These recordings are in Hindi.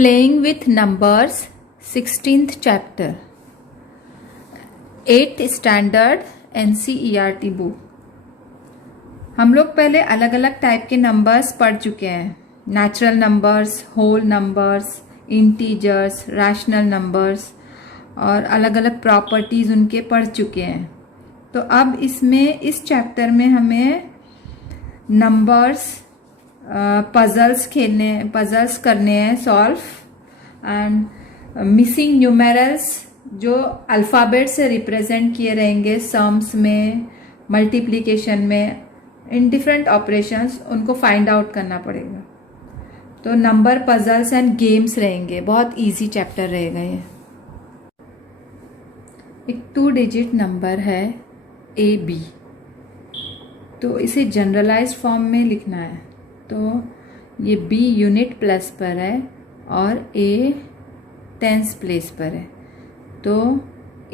Playing with Numbers 16th chapter 8th standard NCERT book. हम लोग पहले अलग अलग टाइप के नंबर्स पढ़ चुके हैं। Natural numbers, whole numbers, integers, rational numbers और अलग अलग प्रॉपर्टीज उनके पढ़ चुके हैं। तो अब इस चैप्टर में हमें नंबर्स पजल्स करने हैं सॉल्व, एंड मिसिंग न्यूमेरल्स जो अल्फ़ाबेट से रिप्रेजेंट किए रहेंगे सम्स में, मल्टीप्लिकेशन में, इन डिफरेंट ऑपरेशंस, उनको फाइंड आउट करना पड़ेगा। तो नंबर पजल्स एंड गेम्स रहेंगे। बहुत इजी चैप्टर रहेगा ये। एक 2 डिजिट नंबर है AB, तो इसे जनरलाइज्ड फॉर्म में लिखना है। तो ये B यूनिट प्लेस पर है और A टेंस प्लेस पर है। तो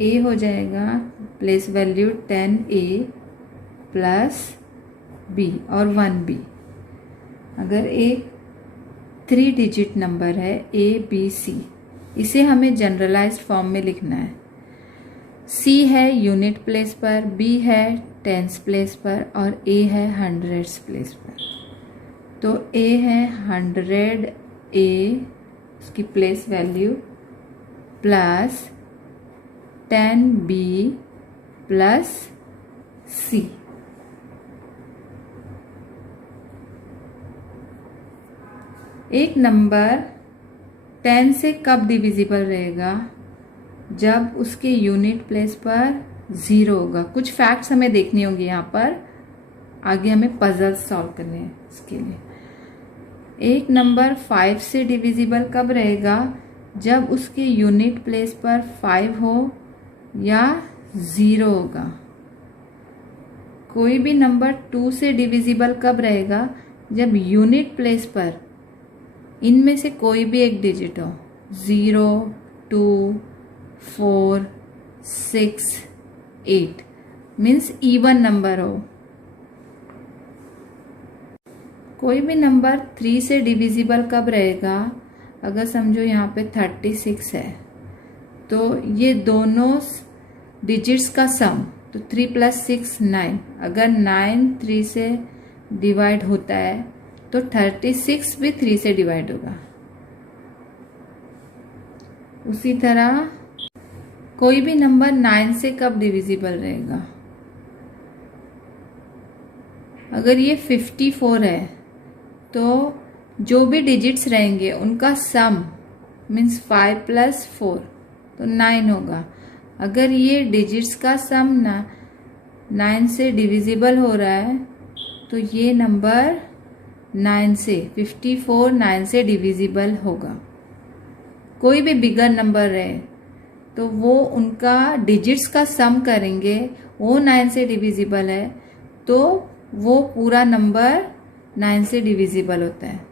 A हो जाएगा place value 10A plus B और 1B। अगर एक 3 डिजिट नंबर है ABC, इसे हमें जनरलाइज्ड फॉर्म में लिखना है। C है यूनिट प्लेस पर, B है टेंस प्लेस पर और A है हंड्रेड्स प्लेस पर। तो A है 100A, उसकी place value, plus 10B plus C। एक नंबर 10 से कब डिविजिबल रहेगा? जब उसके यूनिट प्लेस पर 0 होगा। कुछ फैक्ट्स हमें देखनी होंगी यहाँ पर, आगे हमें पजल्स सॉल्व करने हैं इसके लिए। एक नंबर 5 से डिविजिबल कब रहेगा? जब उसके यूनिट प्लेस पर 5 हो या 0 होगा। कोई भी नंबर 2 से डिविजिबल कब रहेगा? जब यूनिट प्लेस पर इनमें से कोई भी एक डिजिट हो, 0, 2, 4, 6, 8, मीन्स इवन नंबर हो। कोई भी नंबर 3 से डिविजिबल कब रहेगा? अगर समझो यहाँ पे 36 है, तो ये दोनों डिजिट्स का सम, तो 3 + 6 9। अगर 9 3 से डिवाइड होता है तो 36 भी 3 से डिवाइड होगा। उसी तरह कोई भी नंबर 9 से कब डिविजिबल रहेगा? अगर ये 54 है तो जो भी डिजिट्स रहेंगे उनका सम मीन्स 5 + 4 तो 9 होगा। अगर ये डिजिट्स का सम 9 से डिविजिबल हो रहा है तो ये नंबर 54 9 से डिविजिबल होगा। कोई भी बिगर नंबर रहे तो वो उनका डिजिट्स का सम करेंगे, वो 9 से डिविजिबल है तो वो पूरा नंबर 9 से डिविजिबल होता है।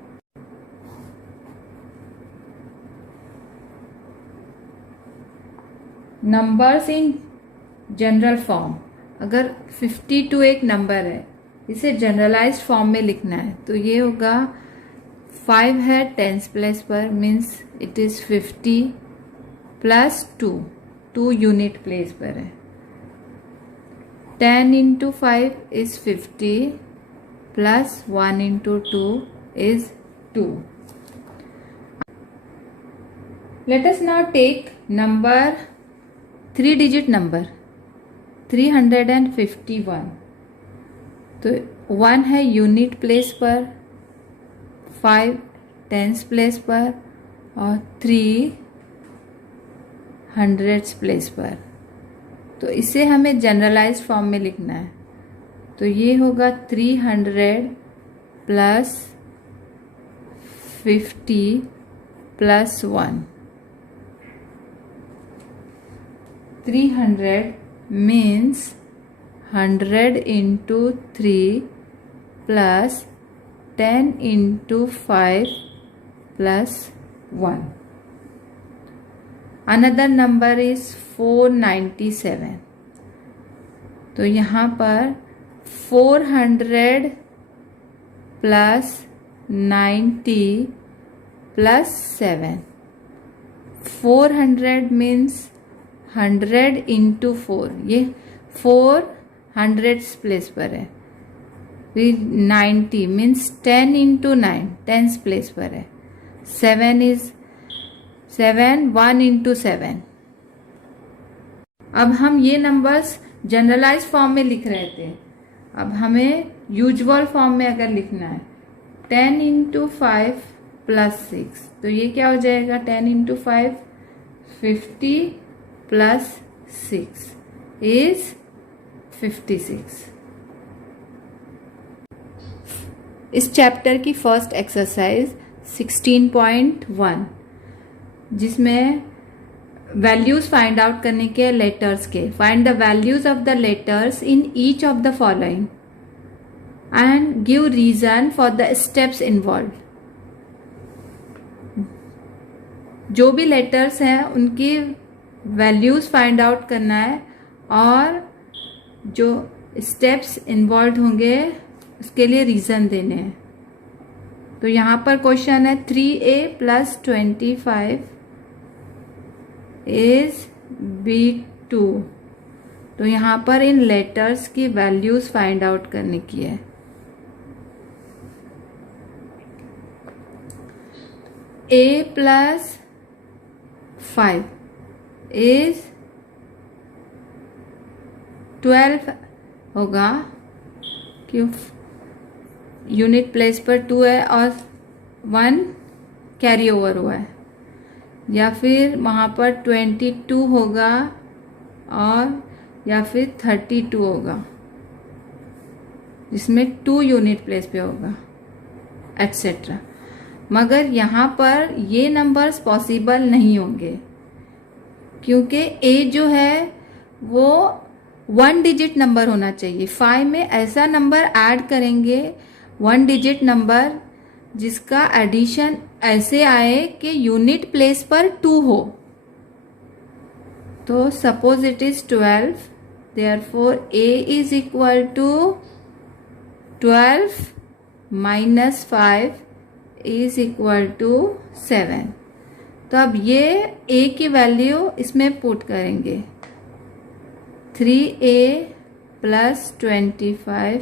Numbers in general form. अगर 52 एक नंबर है, इसे जनरलाइज्ड फॉर्म में लिखना है तो ये होगा 5 है टेंस प्लेस पर, means it is 50 plus 2 unit place पर है। 10 × 5 is 50 plus 1 × 2 is 2. Let us now take number 3 digit number 351। तो 1 है यूनिट प्लेस पर, 5 टेंस प्लेस पर और 3 हंड्रेड्स प्लेस पर। तो इसे हमें जनरलाइज्ड फॉर्म में लिखना है। तो ये होगा 300 plus 50 plus 1। 300 means 100 × 3 plus 10 × 5 plus 1। Another number is 497। तो यहाँ पर 400 प्लस 90 plus 7. 400 means 100 into 4. ये 4 hundreds प्लेस पर है. 90 means 10 into 9 tens प्लेस पर है. 7 is 7 1 into 7. अब हम ये नंबर्स जनरलाइज फॉर्म में लिख रहे थे. अब हमें यूजुअल फॉर्म में अगर लिखना है 10 into 5 plus 6, तो ये क्या हो जाएगा 10 into 5 50 plus 6 is 56. इस चैप्टर की फर्स्ट एक्सरसाइज 16.1 जिसमें वैल्यूज फाइंड आउट करने के लेटर्स के. Find the values of the letters in each of the following and give reason for the steps involve. जो भी लेटर्स हैं उनकी वैल्यूज फाइंड आउट करना है और जो स्टेप्स इन्वॉल्व होंगे उसके लिए रीजन देने हैं. तो यहाँ पर क्वेश्चन है 3a plus 25 is B2. तो यहाँ पर इन लेटर्स की वैल्यूज फाइंड आउट करने की है. a plus 5 is 12 होगा क्यों यूनिट प्लेस पर 2 है और 1 कैरी ओवर हुआ है. या फिर वहाँ पर 22 होगा और या फिर 32 होगा जिसमें 2 यूनिट प्लेस पे होगा एटसेट्रा. मगर यहाँ पर ये नंबर्स पॉसिबल नहीं होंगे क्योंकि ए जो है वो 1 डिजिट नंबर होना चाहिए. 5 में ऐसा नंबर ऐड करेंगे 1 डिजिट नंबर जिसका एडिशन ऐसे आए कि यूनिट प्लेस पर 2 हो. तो suppose it is 12, therefore A is equal to 12 minus 5 is equal to 7. तो अब ये a की वैल्यू इसमें पुट करेंगे. 3a plus 25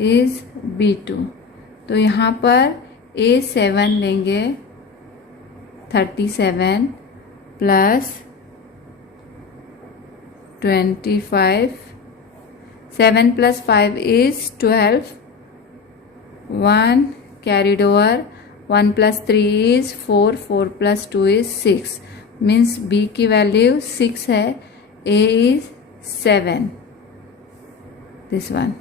is B2. तो यहाँ पर a 7 लेंगे. 37 plus 25. 7 plus 5 is 12. 1 carried over. 1 plus 3 is 4. 4 plus 2 is 6. Means B की वैल्यू 6 है. A is 7. This one.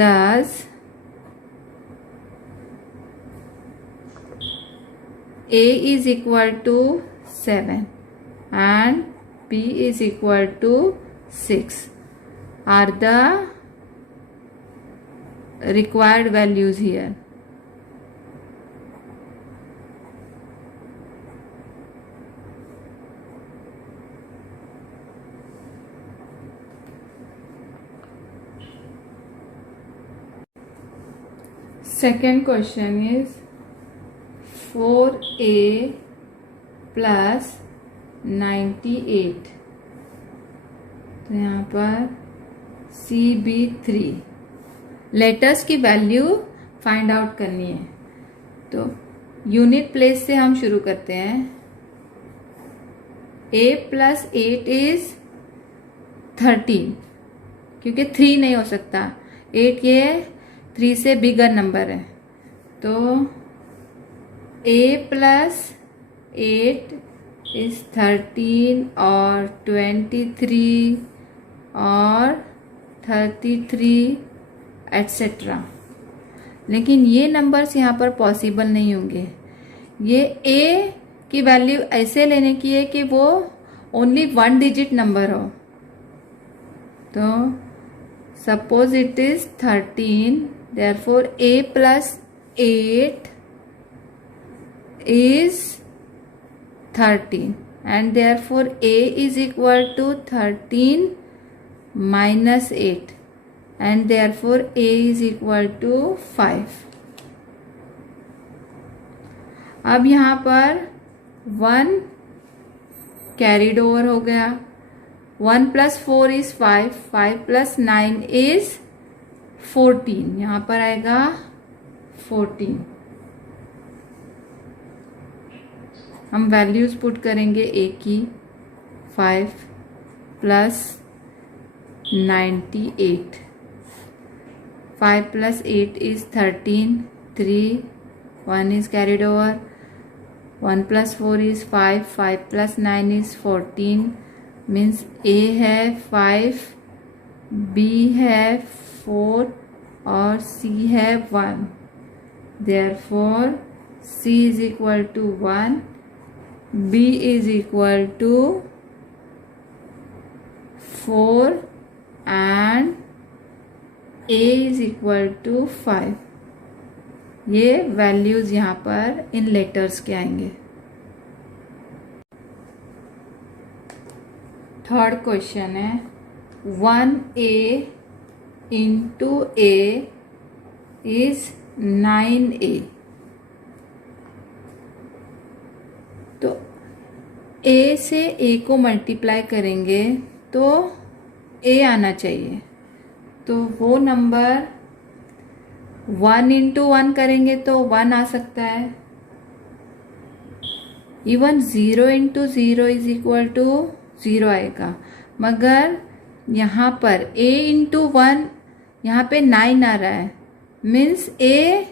Thus, A is equal to 7 and B is equal to 6 are the required values here. Second question is 4a plus 98. तो यहाँ पर CB3 लेटर्स की वैल्यू फाइंड आउट करनी है. तो यूनिट प्लेस से हम शुरू करते हैं. a plus 8 is 13 क्योंकि 3 नहीं हो सकता. 8 ये 3 से बिगर नंबर है. तो a plus 8 is 13 और 23 और 33 एटसेट्रा. लेकिन ये नंबर्स यहाँ पर पॉसिबल नहीं होंगे. ये a की वैल्यू ऐसे लेने की है कि वो ओनली 1 डिजिट नंबर हो. तो suppose it is 13, therefore a plus 8 is 13 and therefore a is equal to 13 minus 8 and therefore a is equal to 5. अब यहाँ पर 1 कैरीड ओवर हो गया। 1 + 4 इज 5, 5 + 9 इज 14, यहाँ पर आएगा 14। हम वैल्यूज पुट करेंगे a की। 5 + 98, 5 + 8 is 13, 3, 1 is carried over, 1 + 4 is 5, 5 + 9 is 14, means A है 5, B है 4 और C है 1, therefore C is equal to 1, B is equal to 4 and A is equal to 5। ये वैल्यूज यहाँ पर इन लेटर्स के आएंगे। थर्ड क्वेश्चन है 1A into A is 9A। तो A से A को मल्टीप्लाई करेंगे तो A आना चाहिए। तो वो नंबर 1 × 1 करेंगे तो 1 आ सकता है। इवन 0 × 0 इज इक्वल टू 0 आएगा, मगर यहाँ पर A × 1 यहाँ पे 9 आ रहा है, means A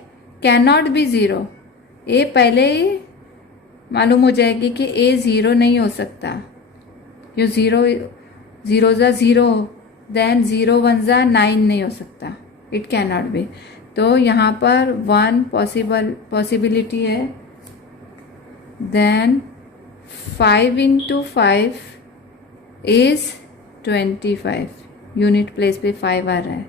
cannot be 0। A पहले ही मालूम हो जाएगी कि A 0 नहीं हो सकता। यो 0 ज़ा 0, देन 0 1 ज़ा 9 नहीं हो सकता, इट कैनॉट बी। तो यहाँ पर 1 पॉसिबिलिटी है। देन 5 × 5 इज 25, यूनिट प्लेस पे 5 आ रहा है।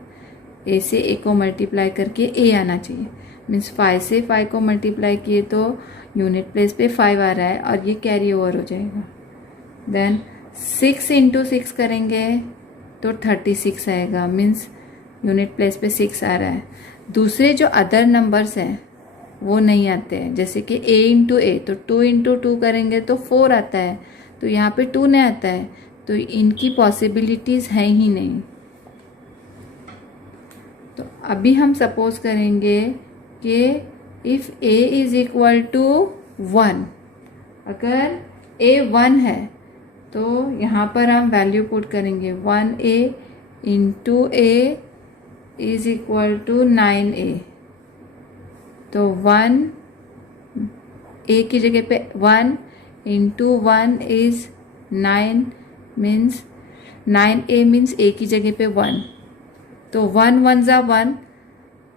A से A को मल्टीप्लाई करके A आना चाहिए, मीन्स 5 से 5 को मल्टीप्लाई किए तो यूनिट प्लेस पे 5 आ रहा है और ये कैरी ओवर हो जाएगा। देन 6 × 6 करेंगे तो 36 आएगा, मीन्स यूनिट प्लेस पे 6 आ रहा है। दूसरे जो अदर नंबर्स हैं वो नहीं आते हैं, जैसे कि A × A, तो 2 × 2 करेंगे तो 4 आता है, तो यहाँ पे 2 नहीं आता है, तो इनकी पॉसिबिलिटीज़ हैं ही नहीं। तो अभी हम सपोज करेंगे कि if A is equal to 1, अगर A 1 है तो यहाँ पर हम वैल्यू पुट करेंगे 1A × A is equal to 9A। तो 1 A की जगह पे 1 × 1 is 9, means 9A means A की जगह पे 1। तो 1 1 ज़ा 1,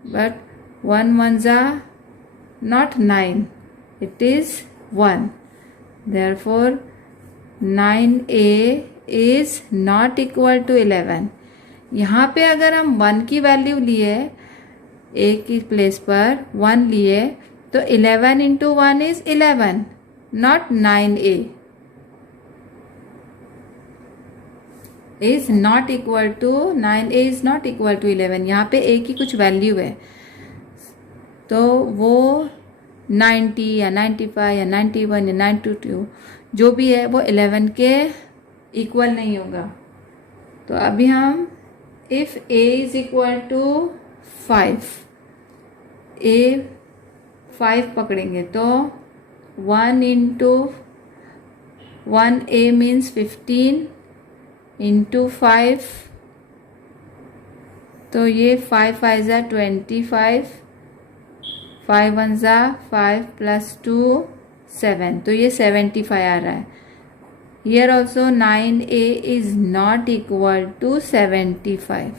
बट 1 1 ज़ा not 9, it is 1, therefore 9A is not equal to 11। यहाँ पे अगर हम 1 की वैल्यू लिए, A की प्लेस पर 1 लिए, तो 11 × 1 is 11, not 9A is not equal to 9A is not equal to 11। यहाँ पे A की कुछ वैल्यू है, तो वो 90 या 95 या 91 या 92 जो भी है वो 11 के इक्वल नहीं होगा। तो अभी हम if A is equal to 5, A 5 पकड़ेंगे तो 1 × 1A मीन्स 15 × 5, तो ये 5 5 ज़ा 25, 5 1 ज़ा 5 + 2 7, तो ये 75 आ रहा है। Here also 9A is not equal to 75।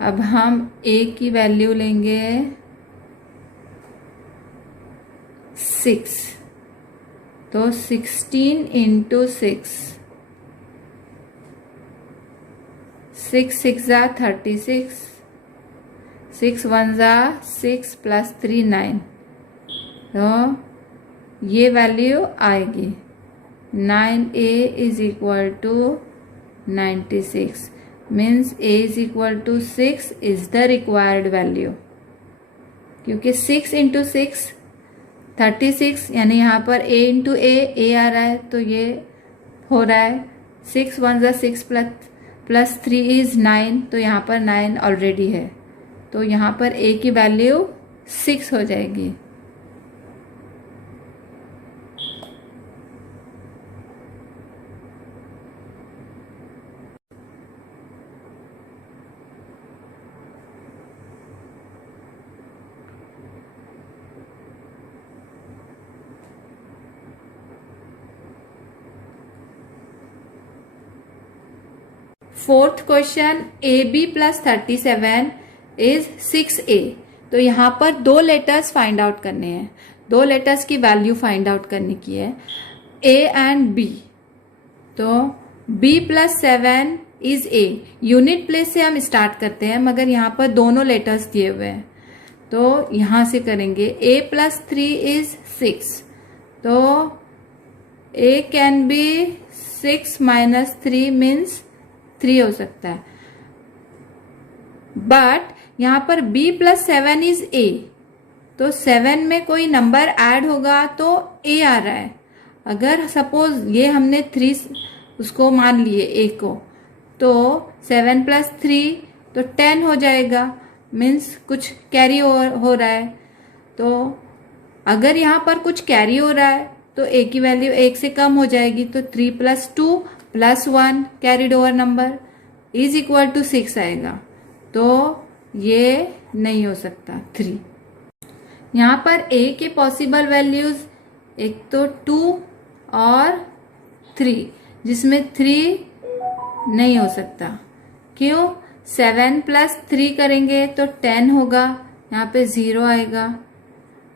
अब हम A की वैल्यू लेंगे 6, तो 16 × 6, 6 6 ज़ा 36, 6 1 ज़ा 6 + 3 9, तो ये वैल्यू आएगी 9A is equal to 96, means A is equal to 6 is the required value, क्योंकि 6 × 6 36 यानी यहाँ पर a इंटू ए आ रहा है, तो ये हो रहा है 6 1 ज़ा 6 प्लस 3 इज़ 9, तो यहाँ पर 9 ऑलरेडी है, तो यहाँ पर a की वैल्यू 6 हो जाएगी। Fourth question, AB plus 37 is 6A। तो यहाँ पर दो लेटर्स फाइंड आउट करने हैं, दो लेटर्स की वैल्यू फाइंड आउट करने की है, A एंड B। तो B plus 7 is A। Unit place से हम स्टार्ट करते हैं, मगर यहाँ पर दोनों लेटर्स दिए हुए हैं, तो यहाँ से करेंगे। A प्लस 3 इज 6, तो A can be 6 minus 3 means 3 हो सकता है। बट यहाँ पर B प्लस 7 इज A, तो 7 में कोई नंबर ऐड होगा तो A आ रहा है। अगर सपोज ये हमने 3 उसको मान लिए A को, तो 7 प्लस 3 तो 10 हो जाएगा, मीन्स कुछ कैरी हो रहा है। तो अगर यहाँ पर कुछ कैरी हो रहा है तो A की वैल्यू 1 से कम हो जाएगी, तो 3 plus 2 plus 1 carried over number is equal to 6 आएगा, तो ये नहीं हो सकता 3। यहाँ पर A के पॉसिबल वैल्यूज एक तो 2 और 3, जिसमें 3 नहीं हो सकता। क्यों? 7 प्लस 3 करेंगे तो 10 होगा, यहाँ पे 0 आएगा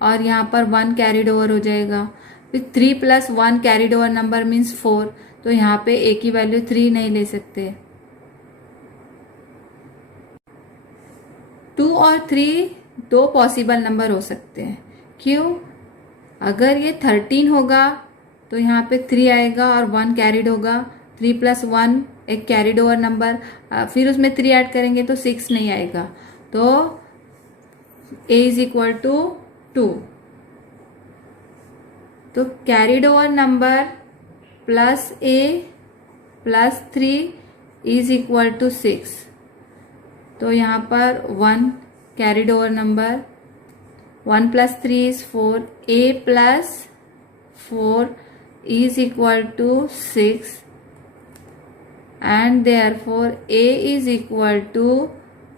और यहाँ पर 1 कैरिड ओवर हो जाएगा। फिर 3 plus 1 carried over number means 4, तो यहाँ पे A की वैल्यू 3 नहीं ले सकते। 2 और 3 दो पॉसिबल नंबर हो सकते हैं। क्यों? अगर ये 13 होगा तो यहाँ पे 3 आएगा और 1 कैरिड होगा, 3 प्लस 1 एक कैरिड ओवर नंबर, फिर उसमें 3 ऐड करेंगे तो 6 नहीं आएगा, तो A इज इक्वल टू 2। तो carried over number plus A plus 3 is equal to 6, तो यहाँ पर 1 carried over number, 1 plus 3 is 4, A plus 4 is equal to 6 and therefore A is equal to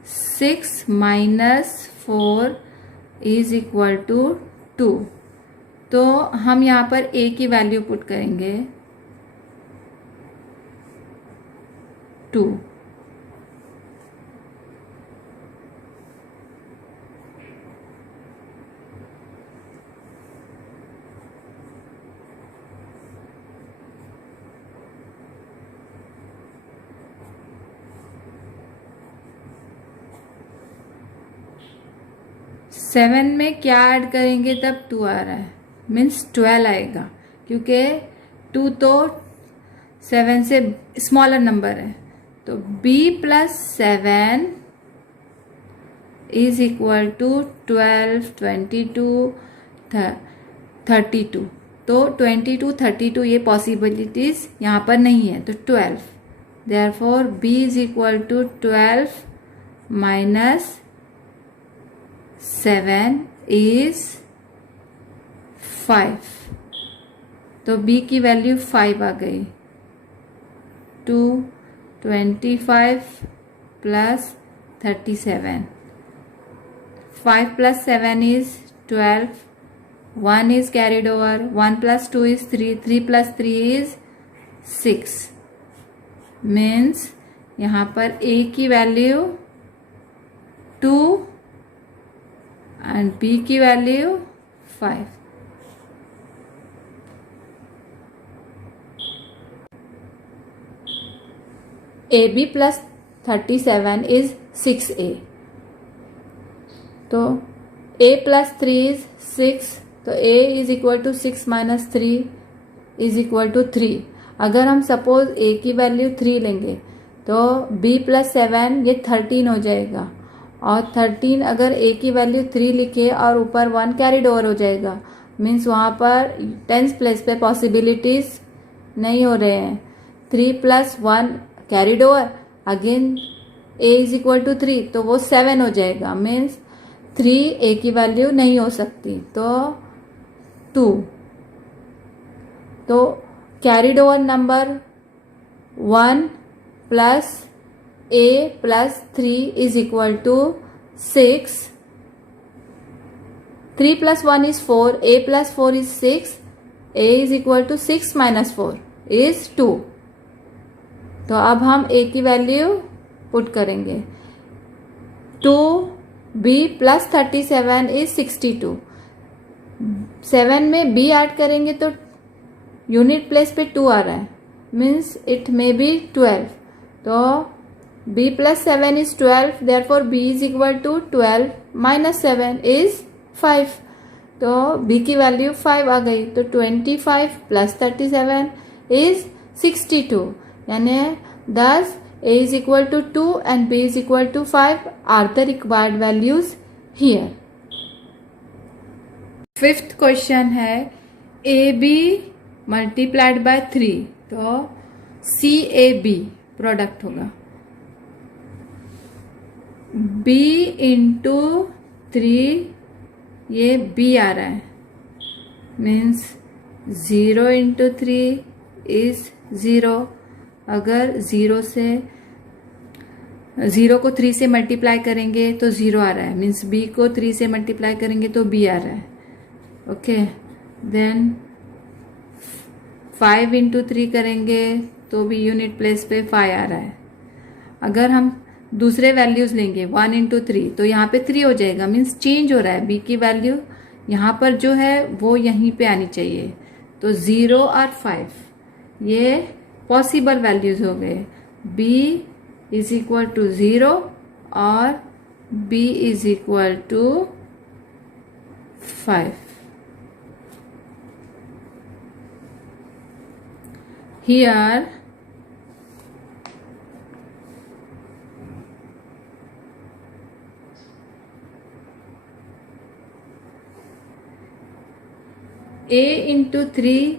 6 minus 4 is equal to 2। तो हम यहाँ पर A की वैल्यू पुट करेंगे 2। सेवन में क्या ऐड करेंगे तब 2 आ रहा है, मीन्स 12 आएगा, क्योंकि 2 तो 7 से स्मॉलर नंबर है। तो B plus 7 is equal to 12, 22, 32। तो 22, 32 ये पॉसिबिलिटीज यहाँ पर नहीं है, तो 12। Therefore B is equal to 12 minus 7 is 5, तो B की वैल्यू 5 आ गई। 2, 25 plus 37, 5 plus 7 is 12, 1 is carried over, 1 plus 2 is 3, 3 plus 3 is 6, means यहाँ पर A की वैल्यू 2 and B की value 5। AB plus 37 is 6A, तो A प्लस 3 इज 6, तो A is equal to 6 minus 3 is equal to 3। अगर हम सपोज A की वैल्यू 3 लेंगे तो B प्लस 7 ये 13 हो जाएगा, और 13 अगर A की वैल्यू 3 लिखे और ऊपर 1 कैरिड ओवर हो जाएगा, मीन्स वहाँ पर टेंस प्लेस पे पॉसिबिलिटीज नहीं हो रहे हैं. 3 + 1 carried over, again a is equal to 3, तो वो 7 हो जाएगा. मीन्स 3 a की वैल्यू नहीं हो सकती, तो 2. तो carried over number 1 + a + 3 is equal to 6. 3 + 1 is 4, a + 4 is 6, a is equal to 6 - 4 is 2. तो अब हम a की वैल्यू पुट करेंगे. 2b + 37 is 62. 7 में b ऐड करेंगे तो यूनिट प्लेस पे 2 आ रहा है, मीन्स इट मे बी 12. तो b + 7 is 12, therefore b is equal to 12 - 7 is 5. तो b की वैल्यू 5 आ गई. तो 25 + 37 is 62. यानी thus a is equal to 2 and b is equal to 5 are the required values here. Fifth question है ab multiplied by 3, तो CAB प्रोडक्ट होगा. b इंटू 3, ये b आ रहा है, मीन्स 0 इंटू 3 इज 0. अगर 0 को 3 से मल्टीप्लाई करेंगे तो 0 आ रहा है, मीन्स b को 3 से मल्टीप्लाई करेंगे तो b आ रहा है. ओके, देन 5 इंटू 3 करेंगे तो भी यूनिट प्लेस पे 5 आ रहा है. अगर हम दूसरे वैल्यूज लेंगे 1 इंटू 3, तो यहाँ पे 3 हो जाएगा, मीन्स चेंज हो रहा है. b की वैल्यू यहाँ पर जो है वो यहीं पे आनी चाहिए. तो 0 और 5 ये पॉसिबल वैल्यूज हो गए. b इज इक्वल टू 0 और b is equal to 5. Here a into 3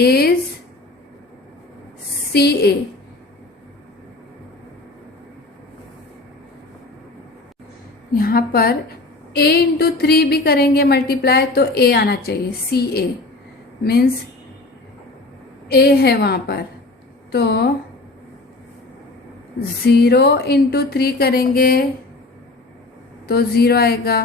is CA. यहाँ पर a into 3 भी करेंगे मल्टीप्लाई तो a आना चाहिए. CA मीन्स a है वहां पर, तो 0 इंटू 3 करेंगे तो 0 आएगा.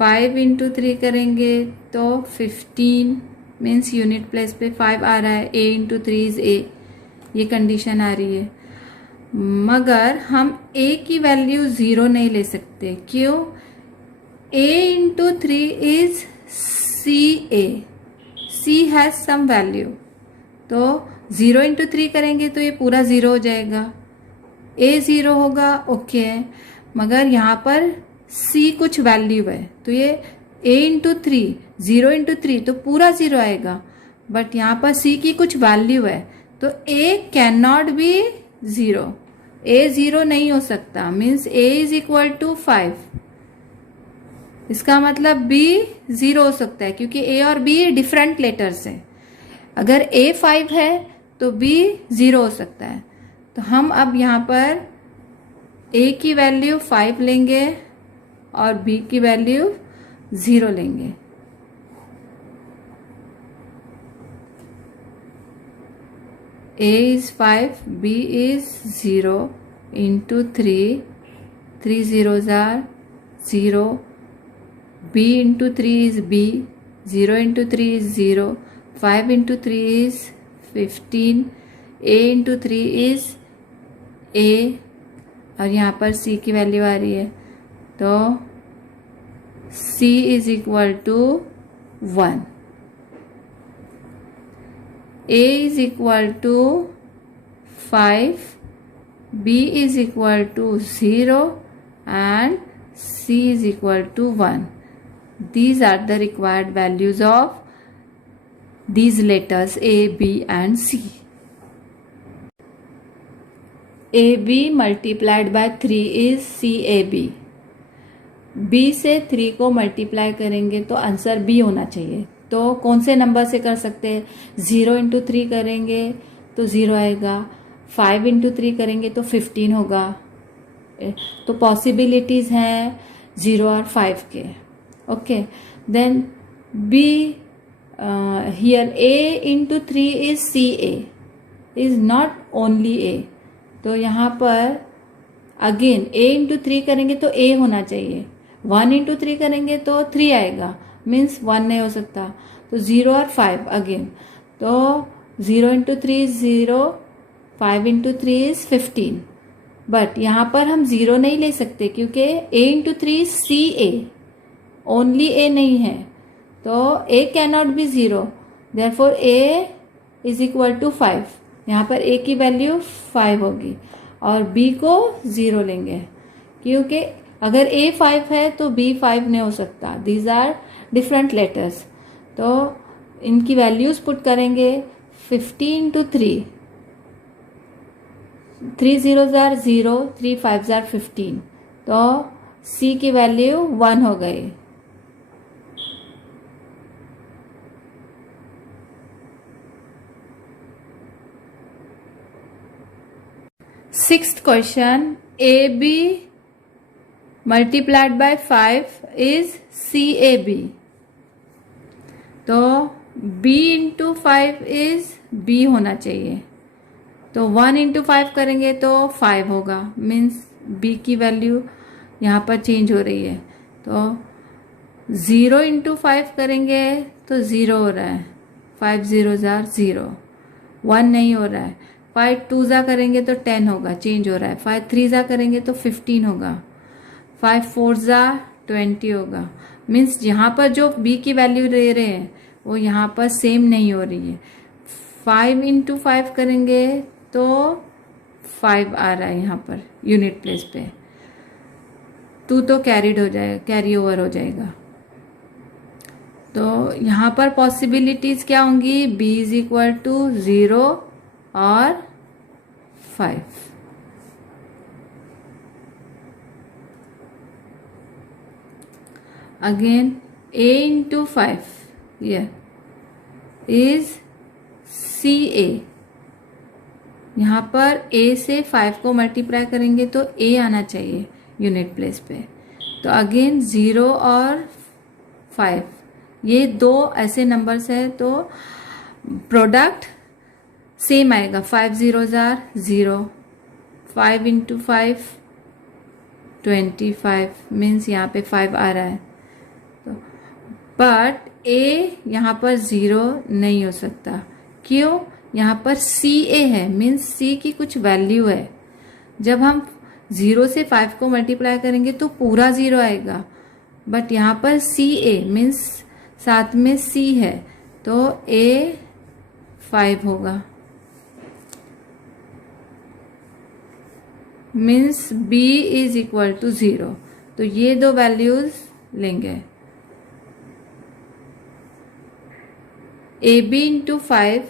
5 इंटू 3 करेंगे तो 15, मीन्स यूनिट प्लेस पे 5 आ रहा है. a इंटू 3 इज a, ये कंडीशन आ रही है. मगर हम a की वैल्यू 0 नहीं ले सकते. क्यों? a into 3 is CA. C has some value, तो 0 इंटू 3 करेंगे तो ये पूरा 0 हो जाएगा. a 0 होगा, ओके, मगर यहाँ पर C कुछ वैल्यू है, तो ये a इंटू 3, 0 इंटू 3 तो पूरा 0 आएगा. बट यहाँ पर C की कुछ वैल्यू है, तो a can not be 0. a 0 नहीं हो सकता, means a is equal to 5. इसका मतलब b 0 हो सकता है, क्योंकि a और b डिफरेंट लेटर्स हैं. अगर a 5 है तो b 0 हो सकता है. तो हम अब यहाँ पर a की वैल्यू 5 लेंगे और b की वैल्यू 0 लेंगे. a is 5, b is 0 into 3, 3 zeros are 0, b into 3 is b, 0 into 3 is 0, 5 into 3 is 15, a into 3 is a, और यहाँ पर c की वैल्यू आ रही है, तो c is equal to 1. a is equal to 5, b is equal to 0 and c is equal to 1. These are the required values of these letters A, B and C. AB multiplied by 3 is CAB. B से 3 को मल्टीप्लाई करेंगे तो आंसर बी होना चाहिए। तो कौन से नंबर से कर सकते हैं? 0 इंटू 3 करेंगे तो 0 आएगा, 5 इंटू 3 करेंगे तो 15 होगा। तो पॉसिबिलिटीज हैं 0 और 5 के। Okay, then b here a into 3 is C a, is not only a. तो यहाँ पर अगेन a इंटू 3 करेंगे तो a होना चाहिए, 1 इंटू 3 करेंगे तो 3 आएगा, मीन्स 1 नहीं हो सकता। तो 0 और 5 अगेन, तो 0 into 3 is 0, 5 into 3 is 15। But यहाँ पर हम 0 नहीं ले सकते क्योंकि a into 3 C A, only a नहीं है, तो a cannot be 0, therefore a is equal to 5। यहाँ पर a की वैल्यू 5 होगी और b को 0 लेंगे, क्योंकि अगर a 5 है तो b 5 नहीं हो सकता, दीज आर डिफरेंट लेटर्स। तो इनकी वैल्यूज पुट करेंगे, 50 into 3, 3 zeros are 0, 3 5s are 15, तो c की वैल्यू 1 हो गई। Sixth question, A B multiplied by 5 is C A B. तो b इंटू 5 इज b होना चाहिए, तो 1 इंटू 5 करेंगे तो 5 होगा, मीन्स b की वैल्यू यहाँ पर चेंज हो रही है। तो 0 इंटू 5 करेंगे तो 0 हो रहा है, 5 zeros are 0, 1 नहीं हो रहा है। 5 2s करेंगे तो 10 होगा, चेंज हो रहा है। 5 3s करेंगे तो 15 होगा, 5 4s 20 होगा, मीन्स यहाँ पर जो b की वैल्यू दे रहे हैं वो यहाँ पर सेम नहीं हो रही है। 5 इंटू 5 करेंगे तो 5 आ रहा है यहाँ पर यूनिट प्लेस पे, 2 तो कैरीड हो जाएगा, कैरी ओवर हो जाएगा। तो यहाँ पर पॉसिबिलिटीज क्या होंगी? b इज इक्वल टू 0 और 5। अगेन a इंटू 5 ये इज सी ए। यहाँ पर a से 5 को मल्टीप्लाई करेंगे तो a आना चाहिए यूनिट प्लेस पे। तो अगेन 0 और 5, ये दो ऐसे नंबर्स है तो प्रोडक्ट सेम आएगा, 5 zeros are 0, 5 इंटू 5 25, मीन्स यहाँ पे 5 आ रहा है। तो बट a यहाँ पर 0 नहीं हो सकता, क्यों? यहाँ पर सी ए है, मीन्स c की कुछ वैल्यू है। जब हम 0 से 5 को मल्टीप्लाई करेंगे तो पूरा 0 आएगा, बट यहाँ पर सी ए मीन्स साथ में c है, तो a 5 होगा, means b is equal to 0। तो ये दो वैल्यूज लेंगे, ab into 5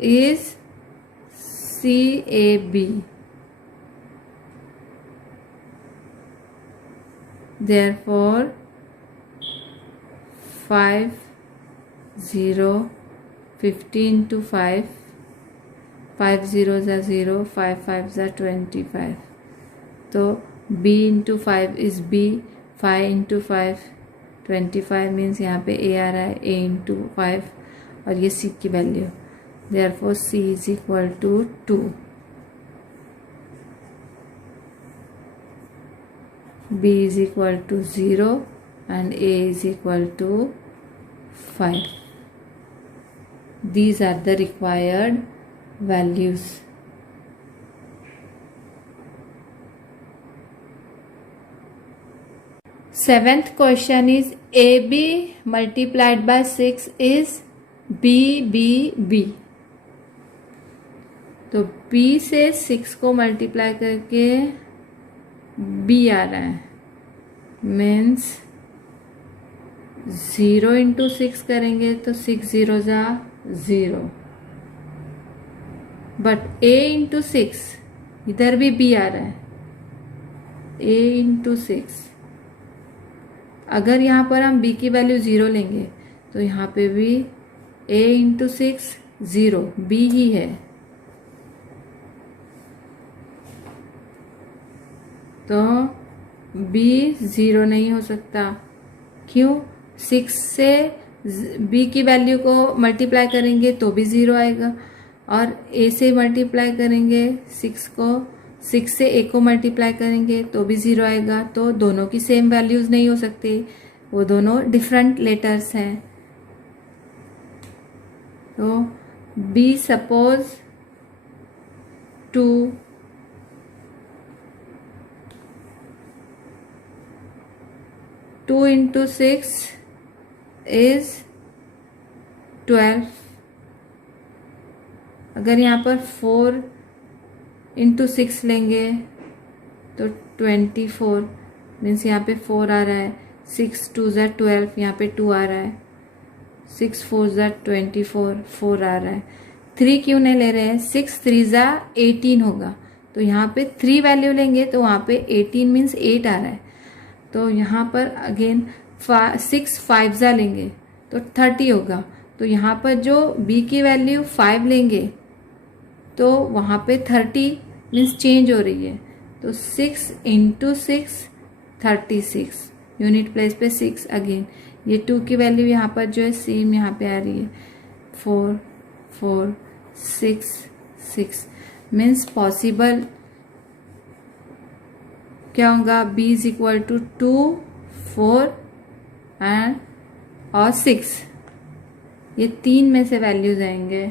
is C A B, therefore 5 0 50 into 5, 5 zeros are 0, 5 5s are 25। तो b into 5 is b, 5 into 5 25, means यहाँ पे a आ रहा है, a into 5 और ये c की value, therefore c is equal to 2। b is equal to 0 and a is equal to 5. These are the required values. Seventh question is AB multiplied by 6 is BBB। तो B से 6 को मल्टीप्लाई करके B आ रहा है, मीन्स 0 इंटू 6 करेंगे तो 6 zeros are 0, but A into 6 इधर भी B आ रहा है, a इंटू 6। अगर यहाँ पर हम b की वैल्यू 0 लेंगे तो यहाँ पे भी a इंटू 6 0, b ही है। तो b 0 नहीं हो सकता। क्यों? 6 से b की वैल्यू को मल्टीप्लाई करेंगे तो भी 0 आएगा, और a से मल्टीप्लाई करेंगे 6 को, 6 से a को मल्टीप्लाई करेंगे तो भी 0 आएगा। तो दोनों की सेम वैल्यूज नहीं हो सकती, वो दोनों डिफरेंट लेटर्स हैं। तो b सपोज 2 इंटू 6 इज 12। अगर यहाँ पर 4 इंटू 6 लेंगे तो 24, मीन्स यहाँ पे 4 आ रहा है। 6 2 ज़ा 12, यहाँ पे 2 आ रहा है। 6 4 ज़ा 24, 4 आ रहा है। 3 क्यों नहीं ले रहे हैं? 6 3 ज़ा 18 होगा, तो यहाँ पे 3 वैल्यू लेंगे तो वहाँ पे 18 मीन्स 8 आ रहा है। तो यहाँ पर अगेन 6 5 ज़ा लेंगे तो 30 होगा, तो यहाँ पर जो b की वैल्यू 5 लेंगे तो वहाँ पे 30 मीन्स चेंज हो रही है। तो 6 इंटू 6 36, यूनिट प्लेस पे 6। अगेन ये 2 की वैल्यू यहाँ पर जो है सेम यहाँ पे आ रही है, 4 4 6 6, मीन्स पॉसिबल क्या होगा? b is equal to 2 4 and और 6, ये 3 में से वैल्यूज आएंगे।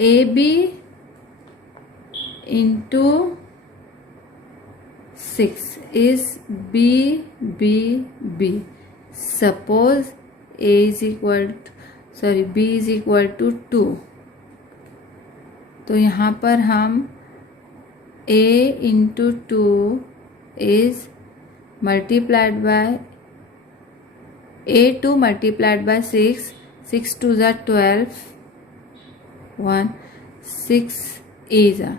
A B into 6 is B B B. Suppose a is equal b is equal to 2, तो यहाँ पर हम a into 2 is multiplied by a2 multiplied by 6, 6 2 ज़ा 12, 1 6 a ज़ा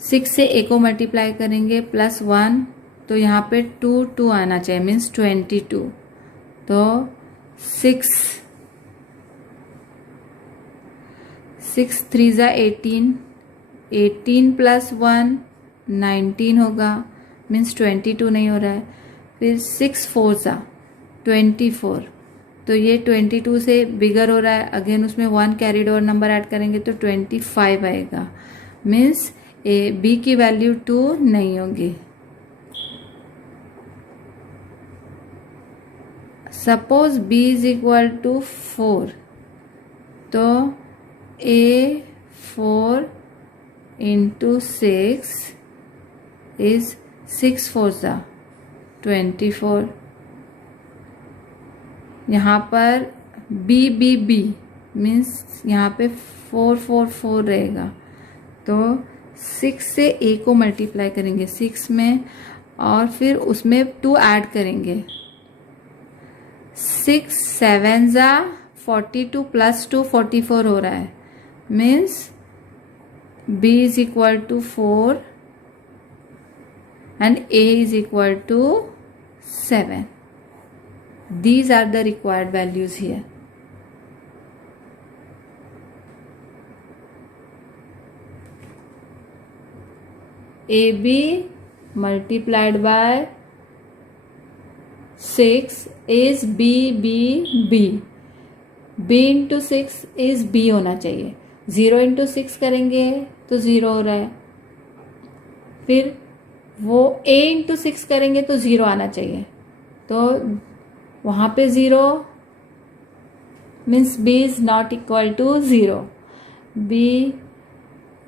6 से a को मल्टीप्लाई करेंगे प्लस 1, तो यहाँ पे 2 2 आना चाहिए, मीन्स 22। तो 6 3 ज़ा 18, 18 प्लस 1 19 होगा, मीन्स 22 नहीं हो रहा है। फिर 6 4 ज़ा 24, तो ये 22 से बिगर हो रहा है। अगेन उसमें 1 कैरिड और नंबर ऐड करेंगे तो 25 आएगा, मीन्स b की वैल्यू 2 नहीं होगी। Suppose b is equal to 4, तो a 4 इंटू 6 इज 6 4 ज़ा 24। यहाँ पर b b b मीन्स यहाँ पे 4 4 4 रहेगा, तो 6 से a को मल्टीप्लाई करेंगे 6 में, और फिर उसमें 2 ऐड करेंगे। 6 7 ज़ा 42 प्लस 2 44 हो रहा है, means b is equal to 4 and a is equal to 7. These are the required values here. AB multiplied by 6 is B B B. B into 6 is B होना चाहिए। 0 into 6 करेंगे तो 0 हो रहा है। फिर वो a इंटू 6 करेंगे तो 0 आना चाहिए, तो वहाँ पे 0 means b is not equal to 0। b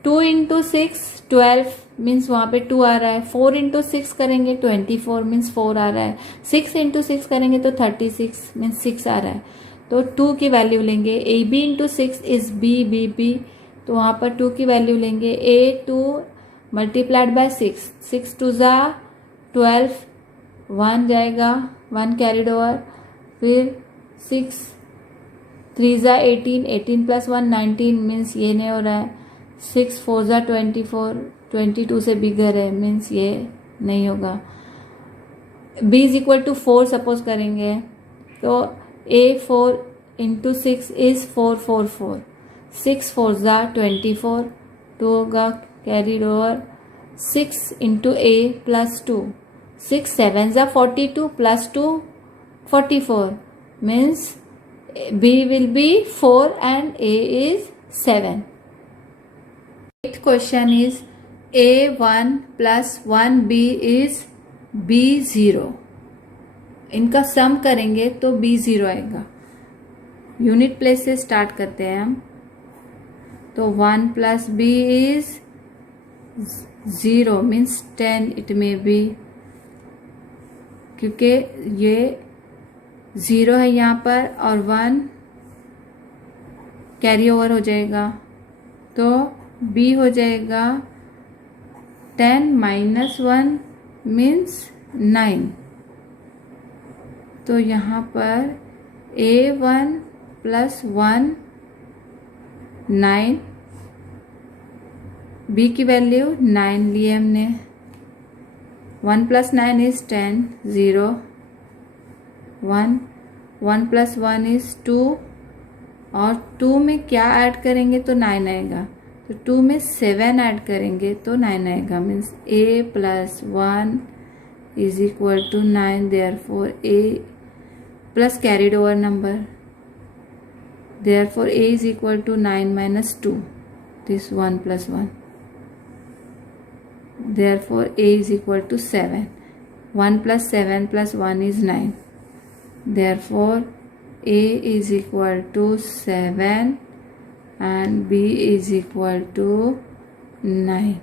2 into 6 12 means वहाँ पे 2 आ रहा है। 4 इंटू 6 करेंगे 24 मीन्स 4 आ रहा है। 6 इंटू 6 करेंगे तो 36 मीन्स 6 आ रहा है। तो 2 की वैल्यू लेंगे। A B into 6 is B B B, तो वहाँ पर 2 की वैल्यू लेंगे। A2 मल्टीप्लाइड बाय 6, 6 2 ज़ा 12, 1 जाएगा, 1 कैरिड ओवर। फिर 6 3 ज़ा 18, 18 प्लस 1 19 मीन्स ये नहीं हो रहा है। 6 4 ज़ा 24, 22 से बिगर है, मीन्स ये नहीं होगा। b is equal to 4 suppose करेंगे तो a4 इंटू 6 इज 4 4 4, 6 4 ज़ा 24, 2 होगा carried over, 6 into a plus 2, 6 7 ज़ा 42 plus 2 44, means b will be 4 and a is 7. Eighth question is a1 plus 1b is b0. इनका सम करेंगे तो b0 आएगा। यूनिट प्लेस से स्टार्ट करते हैं हम, तो 1 plus b is 0 means 10 it में बी, क्योंकि ये 0 है यहाँ पर और 1 कैरी ओवर हो जाएगा, तो b हो जाएगा 10 माइनस 1 मीन्स 9। तो यहाँ पर a1 प्लस 1 9, b की वैल्यू 9 लिए हमने, 1 प्लस 9 इज 10, 0 1, 1 प्लस 1 इज 2, और 2 में क्या ऐड करेंगे तो 9 आएगा, तो 2 में 7 ऐड करेंगे तो 9 आएगा, means a plus 1 is equal to 9, therefore a plus carried over number, therefore a is equal to 9 minus 2, this 1 plus 1, therefore a is equal to 7, 1 plus 7 plus 1 is 9, therefore a is equal to 7 and b is equal to 9.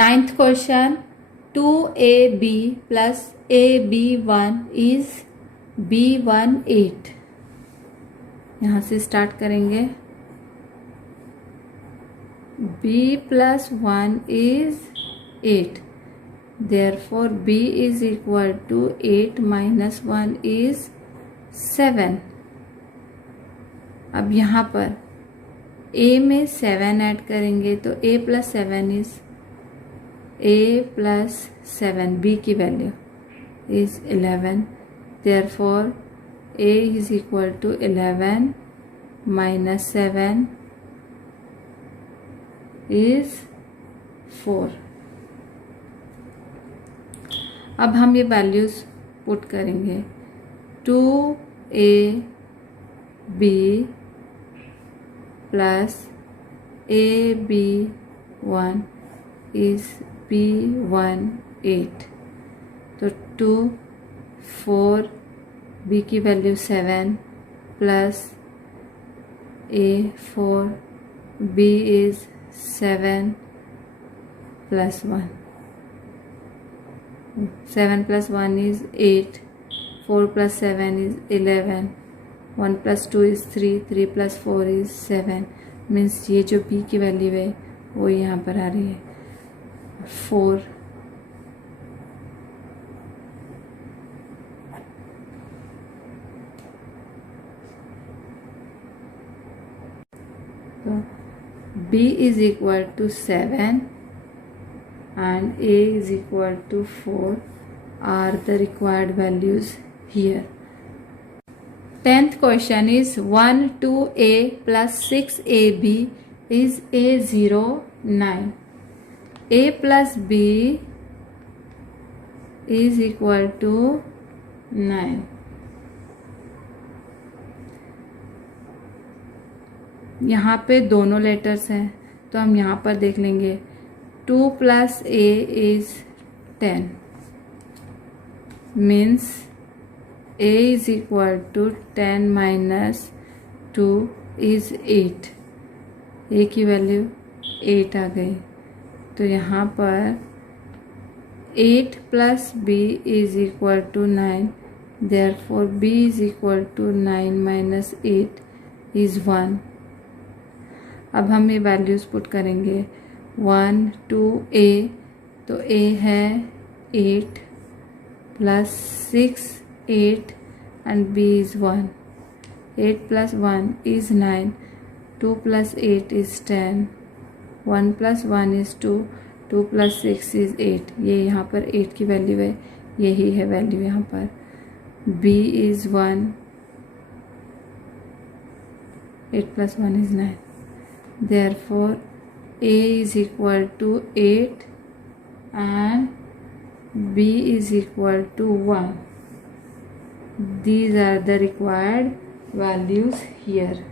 Ninth question, 2ab plus ab1 is b18. यहाँ से स्टार्ट करेंगे, b plus 1 is 8, therefore b is equal to 8 minus 1 is 7. अब यहाँ पर a में 7 ऐड करेंगे तो a plus 7 is a plus 7, b की value is 11, therefore a is equal to 11 minus 7 is 4. अब हम ये वैल्यूज पुट करेंगे, 2ab plus ab1 is b18, तो 2 4, b की value 7 plus a4, b is 7 plus 1, 7 plus 1 is 8, 4 plus 7 is 11, 1 plus 2 is 3, 3 plus 4 is 7, means ये जो b की वैल्यू है वो यहाँ पर आ रही है 4। तो b is equal to 7 and a is equal to 4 are the required values here. 10th question is 1 2a plus 6ab is a0 9. a plus b is equal to 9. यहाँ पे दोनों लेटर्स हैं तो हम यहाँ पर देख लेंगे, 2 plus a is 10, means a is equal to 10 minus 2 is 8, a की वैल्यू 8 आ गई, तो यहाँ पर 8 plus b is equal to 9, therefore b is equal to 9 minus 8 is 1. अब हम ये वैल्यूज पुट करेंगे, 1 2 a, तो a है 8 plus 6 8 and b is 1, 8 plus 1 is 9, 2 plus 8 is 10, 1 plus 1 is 2, 2 plus 6 is 8. ये यहाँ पर 8 की वैल्यू है, यही है वैल्यू यहाँ पर. B is 1, 8 plus 1 is 9. Therefore A is equal to 8 and B is equal to 1. These are the required values here.